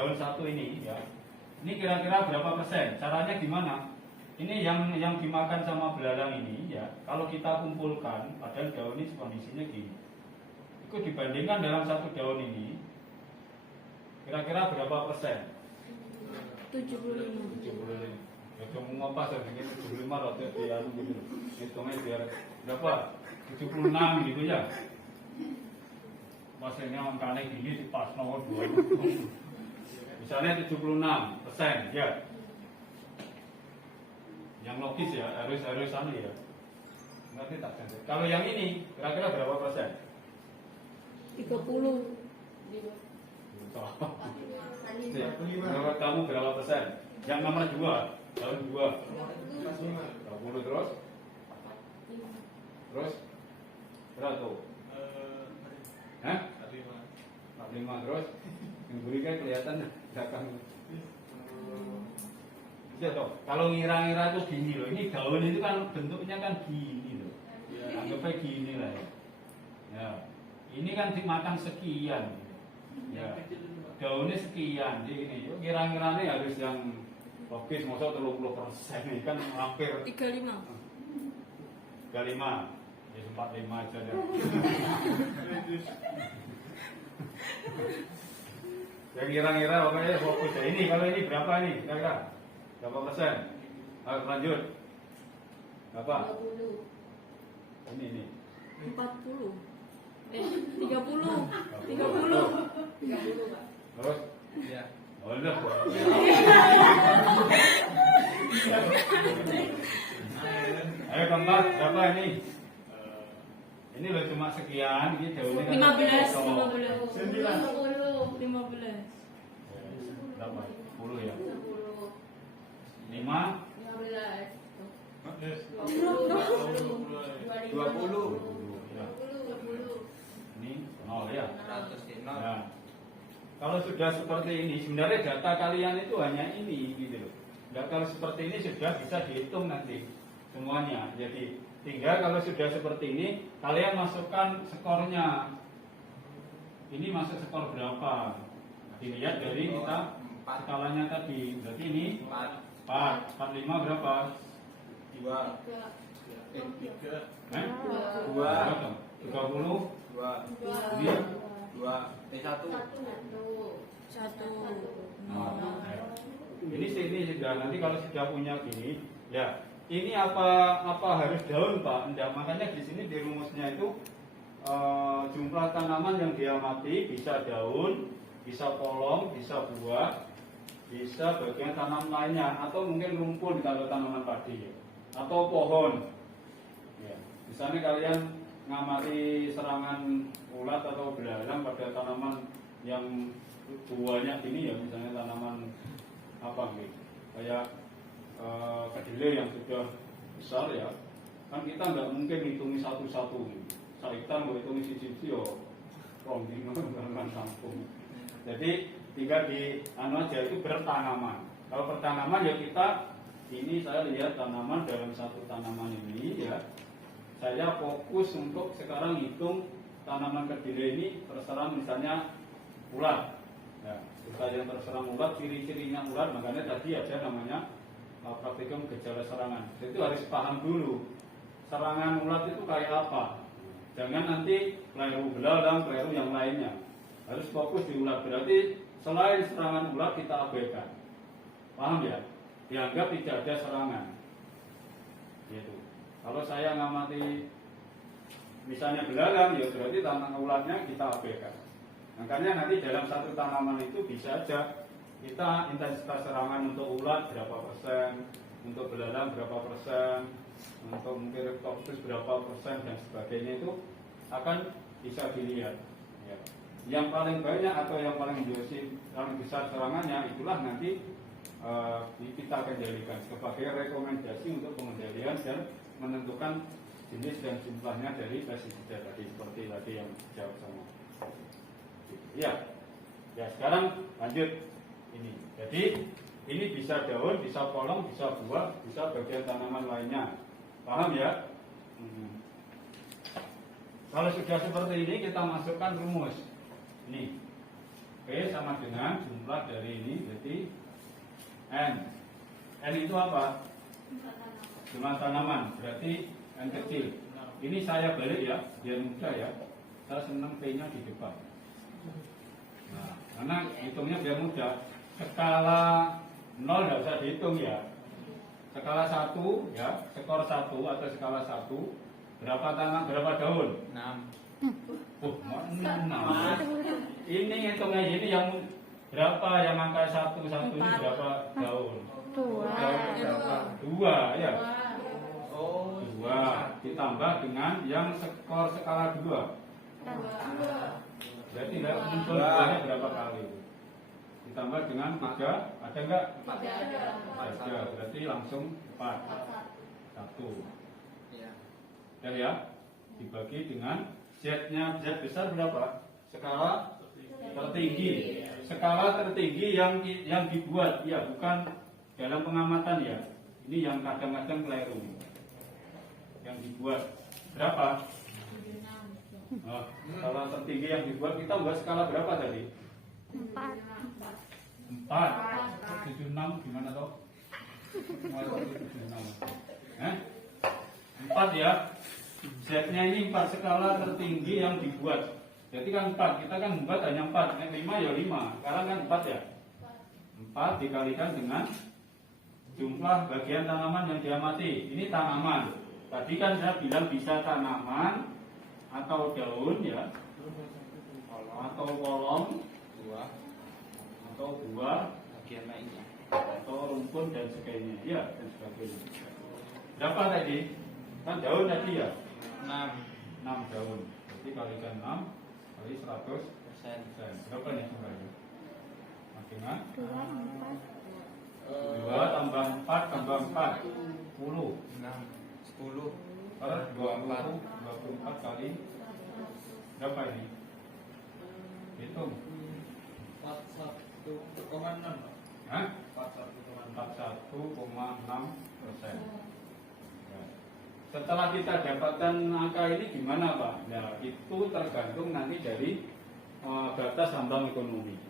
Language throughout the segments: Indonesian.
daun satu ini ya. Ini kira-kira berapa persen? Caranya gimana? Ini yang dimakan sama belalang ini ya. Kalau kita kumpulkan, padahal daun ini kondisinya gini. Itu dibandingkan dalam satu daun ini, kira-kira berapa persen? 75. 75. Ya cuma apa saya bikin 75 rata biar gitu. Hitungnya biar berapa? 76 gitu ya. Maksudnya angkanya gini di pas nomor 2. Misalnya 76% ya. Yang logis ya, harus sama ya. Nanti tak ganti. Kalau yang ini kira-kira berapa persen? 30. Menurut kamu berapa persen? Yang nomor 2, tahun 2. 20 terus? Terus? Berapa tuh? Hah? 45 terus? Yang berikan kelihatan belakang. Ya toh, kalau ngira-ngira itu gini loh. Ini daun itu kan bentuknya kan gini loh. Anggapnya gini lah ya. Ya. Ini kan dimakan sekian. Ya. Daunnya sekian. Jadi ini kira-kiranya harus yang logis, maksudnya 30% ini kan hampir 35. 35. Ya 45 aja deh. Ya kira-kira pokoknya fokus ya. Ini kalau ini berapa nih kira-kira? Berapa persen? Ayo lanjut. Berapa? 20. Ini. 40. 30. 30. Terus? Iya. Oh, udah. Ayo keempat, berapa ini? Ini loh cuma sekian, ini daunnya kan 15. kosong. 15. Berapa? 10 ya? 5? 20. Ya. Ini 0 ya? 100 Nah, kalau sudah seperti ini, sebenarnya data kalian itu hanya ini gitu loh. Nah, kalau seperti ini sudah bisa dihitung nanti semuanya. Jadi tinggal kalau sudah seperti ini, kalian masukkan skornya. Ini masuk skor berapa? Dilihat dari kita skalanya tadi. Berarti ini 4, 45 berapa? 2. 2, 30, 2. ini 2. 1. 1. Ini sih ini sudah nanti kalau sudah punya gini, ya ini apa harus daun Pak? Enggak, makanya di sini di rumusnya itu jumlah tanaman yang diamati bisa daun, bisa polong, bisa buah, bisa bagian tanam lainnya atau mungkin rumpun kalau tanaman padi ya. Atau pohon. Ya. Misalnya kalian ngamati serangan ulat atau belalang pada tanaman yang buahnya ini ya, misalnya tanaman apa gitu, kayak kedelai yang sudah besar ya, kan kita nggak mungkin hitungi satu-satu gitu. Kita mau hitungi sisi-sisi yo, ronging kan sampung. Jadi tinggal di aja itu bertanaman. Kalau bertanaman ya kita ini saya lihat tanaman dalam satu tanaman ini ya. Saya fokus untuk sekarang hitung tanaman kedelai ini terserang misalnya ulat. Ya, kita yang terserang ulat, ciri-cirinya ulat, makanya tadi ada namanya praktikum gejala serangan. Jadi harus paham dulu serangan ulat itu kayak apa. Jangan nanti keliru belalang, keliru yang lainnya. Harus fokus di ulat. Berarti selain serangan ulat kita abaikan. Paham ya? Dianggap tidak ada serangan. Gitu. Kalau saya ngamati misalnya belalang, ya berarti tanaman ulatnya kita abaikan. Makanya nanti dalam satu tanaman itu bisa aja kita intensitas serangan untuk ulat berapa persen, untuk belalang berapa persen, untuk mungkin Rhiptophthus berapa persen dan sebagainya itu akan bisa dilihat. Ya. Yang paling banyak atau yang paling besar serangannya itulah nanti kita kendalikan sebagai rekomendasi untuk pengendalian dan menentukan jenis dan jumlahnya dari pestisida tadi seperti tadi yang jawab sama. Ya, ya sekarang lanjut ini. Jadi ini bisa daun, bisa polong, bisa buah, bisa bagian tanaman lainnya. Paham ya? Kalau sudah seperti ini kita masukkan rumus. Ini P sama dengan jumlah dari ini, berarti N. N itu apa? Jumlah tanaman, berarti N kecil. Ini saya balik ya, biar mudah ya. Saya senang P-nya di depan. Nah, karena hitungnya biar mudah. Skala 0 tidak usah dihitung ya. Skala 1 ya, skor 1 atau skala 1, berapa tanah, berapa daun? 6. Oh, 6. Ini hitungnya ini yang berapa yang angka 1 ini berapa daun? Daun berapa? 2 ya. Oh, 2 ditambah dengan yang skor skala 2. Berarti tidak muncul banyak berapa kali? Ditambah dengan 3, ada enggak? Ada, berarti langsung 4. 1. Iya. Ya, dibagi dengan Z-nya, Z besar berapa? Skala tertinggi. Skala tertinggi yang dibuat, ya bukan dalam pengamatan ya. Ini yang kadang-kadang keliru. Yang dibuat berapa? Nah, skala tertinggi yang dibuat, kita buat skala berapa tadi? 4. 76 gimana toh? 4 ya. Z-nya ini 4 skala tertinggi yang dibuat. Jadi kan 4, kita kan membuat hanya 4. Yang 5 ya 5. Sekarang kan 4 ya. 4 dikalikan dengan jumlah bagian tanaman yang diamati. Ini tanaman. Tadi kan saya bilang bisa tanaman atau daun ya, atau kolom, 2. atau buah, Bagian lainnya. atau rumpun dan sebagainya, ya dan sebagainya. Berapa tadi? Kan daun tadi ya, 6 daun. Jadi kalikan 6 kali 100%. Berapa nih sebenarnya? Maksudnya 2 tambah 4 tambah 4 10. 10. Per 24 kali berapa ini? Hitung. 41,6. Hah? 41,6. 41,6%. Ya. Setelah kita dapatkan angka ini gimana Pak? Ya, itu tergantung nanti dari batas ambang ekonomi.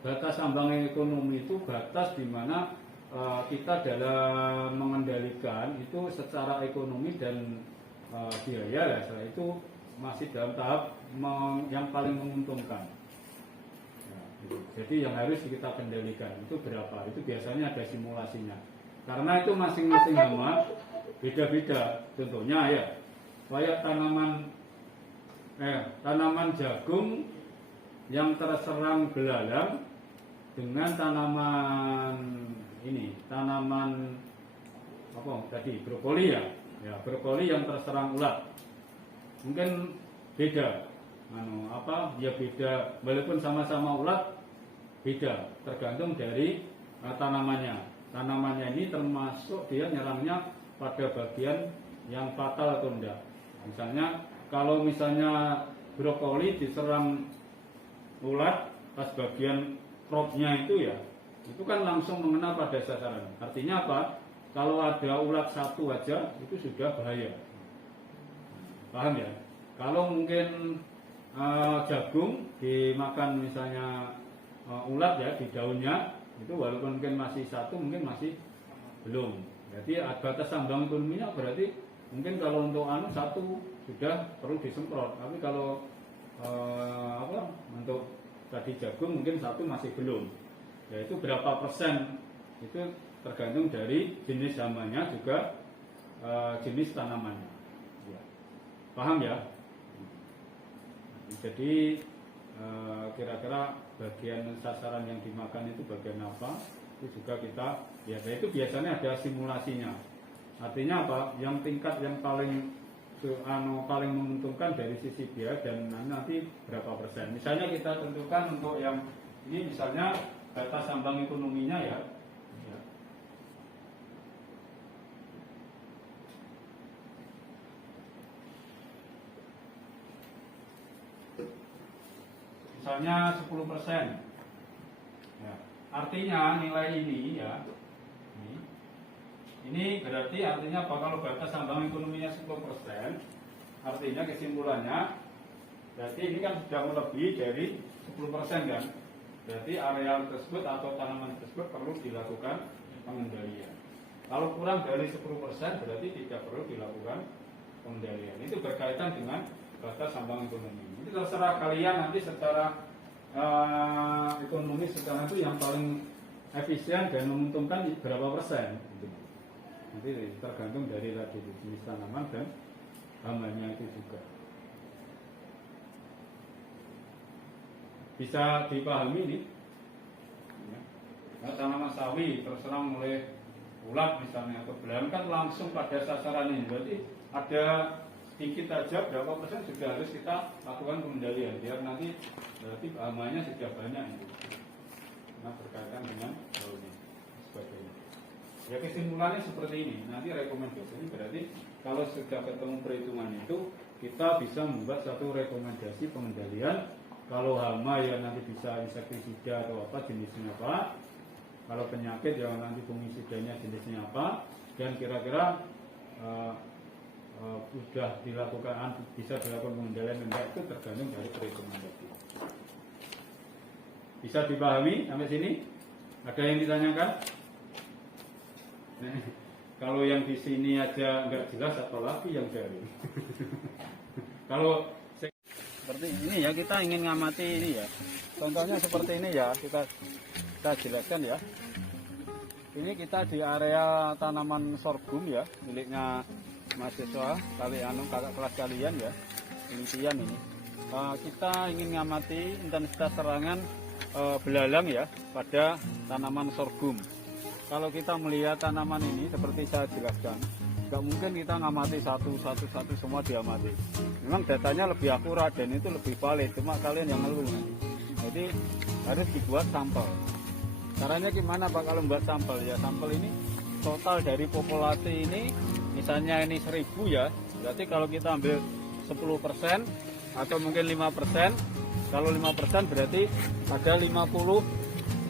Batas ambang ekonomi itu batas di mana kita dalam mengendalikan itu secara ekonomi dan biaya ya, setelah itu masih dalam tahap yang paling menguntungkan. Ya, gitu. Jadi yang harus kita kendalikan itu berapa? Itu biasanya ada simulasinya. Karena itu masing-masing hama beda-beda. Contohnya ya, kayak tanaman jagung yang terserang belalang dengan tanaman ini, tanaman apa tadi, brokoli ya. Ya, brokoli yang terserang ulat. Mungkin beda. Ya beda, walaupun sama-sama ulat beda, tergantung dari tanamannya. Tanamannya ini termasuk dia nyerangnya pada bagian yang fatal atau enggak. Misalnya kalau misalnya brokoli diserang ulat pas bagian cropnya itu ya, itu kan langsung mengena pada sasaran. Artinya apa? Kalau ada ulat satu aja itu sudah bahaya. Paham ya? Kalau mungkin jagung dimakan misalnya ulat ya di daunnya, itu walaupun mungkin masih satu, mungkin masih belum. Jadi batas ambang ekonominya berarti mungkin kalau untuk satu sudah perlu disemprot. Tapi kalau untuk tadi jagung mungkin satu masih belum. Yaitu berapa persen itu tergantung dari jenis hamanya juga jenis tanamannya. Ya. Paham ya? Jadi kira-kira bagian sasaran yang dimakan itu bagian apa? Itu juga kita itu biasanya ada simulasinya. Artinya apa? Yang tingkat yang paling menguntungkan dari sisi biaya dan nanti berapa persen. Misalnya kita tentukan untuk yang ini misalnya batas ambang ekonominya ya. Misalnya 10%. Ya. Artinya nilai ini ya. Ini berarti artinya apa? Kalau batas ambang ekonominya 10%, artinya kesimpulannya berarti ini kan sudah melebihi dari 10% kan. berarti area tersebut atau tanaman tersebut perlu dilakukan pengendalian. Kalau kurang dari 10% berarti tidak perlu dilakukan pengendalian. Itu berkaitan dengan batas ambang ekonomi. Itu terserah kalian nanti secara ekonomi sekarang itu yang paling efisien dan menguntungkan berapa persen. Nanti tergantung dari tadi jenis tanaman dan hamanya itu juga. Bisa dipahami nih. Nah, tanaman sawi terserang oleh ulat misalnya atau belalang kan langsung pada sasaran ini. Berarti ada sedikit aja berapa persen sudah harus kita lakukan pengendalian biar nanti berarti hamanya sudah banyak itu. Nah berkaitan dengan hal ini sebagainya. Ya kesimpulannya seperti ini. Nanti rekomendasi ini berarti kalau sudah ketemu perhitungan itu kita bisa membuat satu rekomendasi pengendalian. Kalau hama ya nanti bisa insektisida atau apa jenisnya apa. Kalau penyakit ya nanti fungisidanya jenisnya apa. Dan kira-kira sudah dilakukan bisa dilakukan pengendalian enggak itu tergantung dari perhitungan tadi. Bisa dipahami sampai sini? Ada yang ditanyakan? Kalau yang di sini aja nggak jelas apalagi yang dari. Kalau seperti ini ya kita ingin ngamati ini ya. Contohnya seperti ini ya kita jelaskan ya. Ini kita di area tanaman sorghum ya miliknya mahasiswa kakak kelas kalian ya. Penelitian ini kita ingin ngamati intensitas serangan belalang ya pada tanaman sorghum. Kalau kita melihat tanaman ini seperti saya jelaskan, nggak mungkin kita ngamati satu semua diamati. Memang datanya lebih akurat dan itu lebih valid, cuma kalian yang ngeluh nanti. Jadi harus dibuat sampel. Caranya gimana Pak kalau membuat sampel? Ya sampel ini total dari populasi ini, misalnya ini 1000 ya, berarti kalau kita ambil 10% atau mungkin 5%, kalau 5% berarti ada 50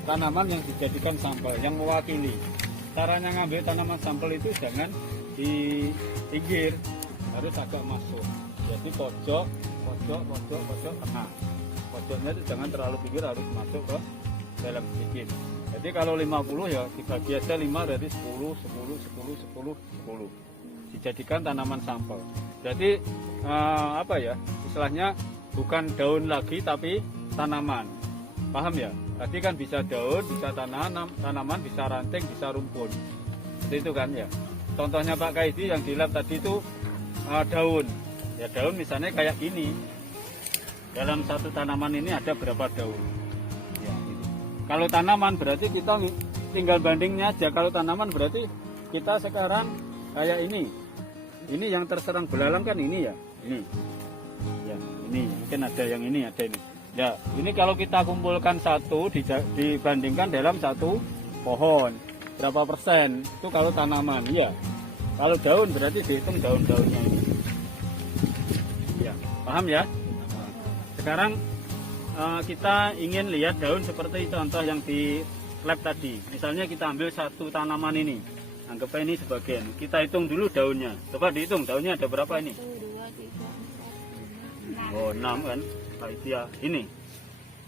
tanaman yang dijadikan sampel yang mewakili. Caranya ngambil tanaman sampel itu jangan di pinggir, harus agak masuk. Jadi pojok tengah. Pojoknya itu jangan terlalu pinggir, harus masuk ke dalam sedikit. Jadi kalau 50 ya dibagi aja 5 berarti 10. Dijadikan tanaman sampel. Jadi apa ya? Istilahnya bukan daun lagi tapi tanaman. Paham ya? Tadi kan bisa daun, bisa tanaman, bisa ranting, bisa rumpun. Seperti itu kan ya. Contohnya Pak Kaidi yang di lab tadi itu daun. Ya daun misalnya kayak gini. Dalam satu tanaman ini ada berapa daun? Ya, gitu. Kalau tanaman berarti kita tinggal bandingnya aja. Kalau tanaman berarti kita sekarang kayak ini. Ini yang terserang belalang kan ini ya. Ini. Ya, ini mungkin ada yang ini, ada ini. Ya, ini kalau kita kumpulkan satu dibandingkan dalam satu pohon berapa persen itu kalau tanaman ya. Kalau daun berarti dihitung daun-daunnya ini. Ya, paham ya? Sekarang kita ingin lihat daun seperti contoh yang di lab tadi. Misalnya kita ambil satu tanaman ini, anggap ini sebagian. Kita hitung dulu daunnya. Coba dihitung daunnya ada berapa ini? 1, 2, 3, 4, 5. Oh 6 kan? Pak ya ini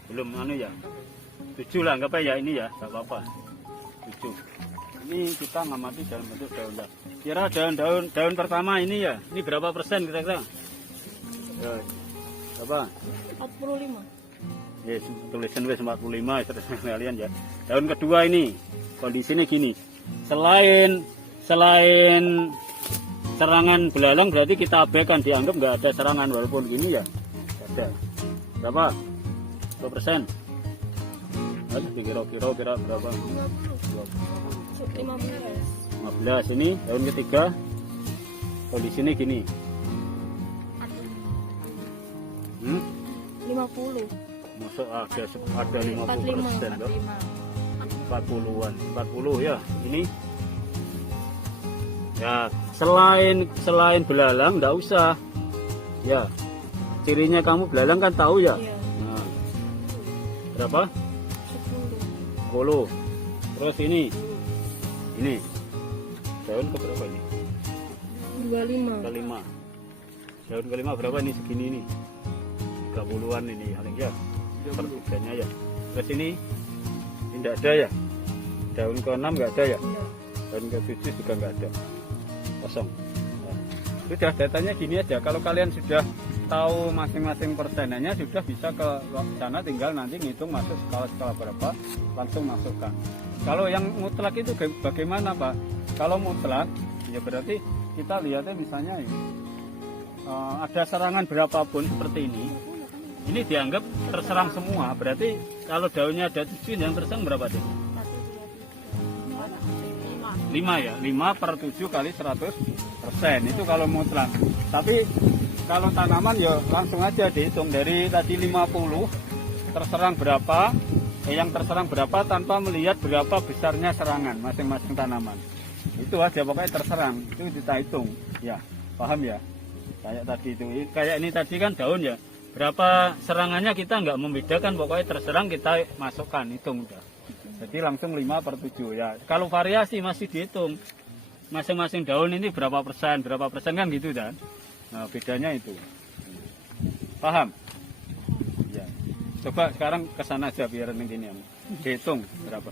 belum anu ya 7 lah anggap ya ini ya nggak apa-apa 7. Ini kita ngamati dalam bentuk daun ya. Kira daun pertama ini ya ini berapa persen kira-kira? Ya, berapa? 45. Ya tulisan wes 45 terus kalian ya. Daun kedua ini kondisinya gini. Selain serangan belalang berarti kita abaikan, dianggap nggak ada serangan walaupun gini ya. Ada. Berapa? 2%. Kira-kira berapa? 15. Ini daun ketiga. Kondisinya gini. 50. Masuk ada 50% loh. 40-an. 40 ya. Ini. Ya, selain belalang enggak usah. Ya. Cirinya kamu belalang kan tahu ya? Iya. Nah. Berapa? 10. Terus ini. Daun ke berapa ini? 25. Kelima. Daun kelima berapa ini segini ini? 30-an ini paling ya. Itu pertiganya ya. Terus ini tidak ada ya. Daun ke-6 nggak ada ya. Enggak. Daun ke-7 juga nggak ada. Kosong. Nah, sudah datanya gini aja. Kalau kalian sudah tahu masing-masing persennya, sudah bisa ke sana, tinggal nanti ngitung masuk skala berapa, langsung masukkan. Kalau yang mutlak itu bagaimana Pak? Kalau mutlak ya berarti kita lihatnya misalnya ini, ada serangan berapapun seperti ini dianggap terserang semua. Berarti kalau daunnya ada 7, yang terserang berapa deh? 5 ya, 5 per 7 kali 100%, itu kalau mutlak. Tapi kalau tanaman ya langsung aja dihitung dari tadi 50 terserang berapa, yang terserang berapa tanpa melihat berapa besarnya serangan masing-masing tanaman. Itu aja pokoknya terserang, itu kita hitung. Ya, paham ya? Kayak tadi itu, kayak ini tadi kan daun ya. Berapa serangannya kita nggak membedakan, pokoknya terserang kita masukkan, hitung udah. Jadi langsung 5 per 7 ya. Kalau variasi masih dihitung. Masing-masing daun ini berapa persen kan gitu kan. Nah, bedanya itu. Paham? Ya. Coba sekarang ke sana aja biar ini gini. Dihitung berapa.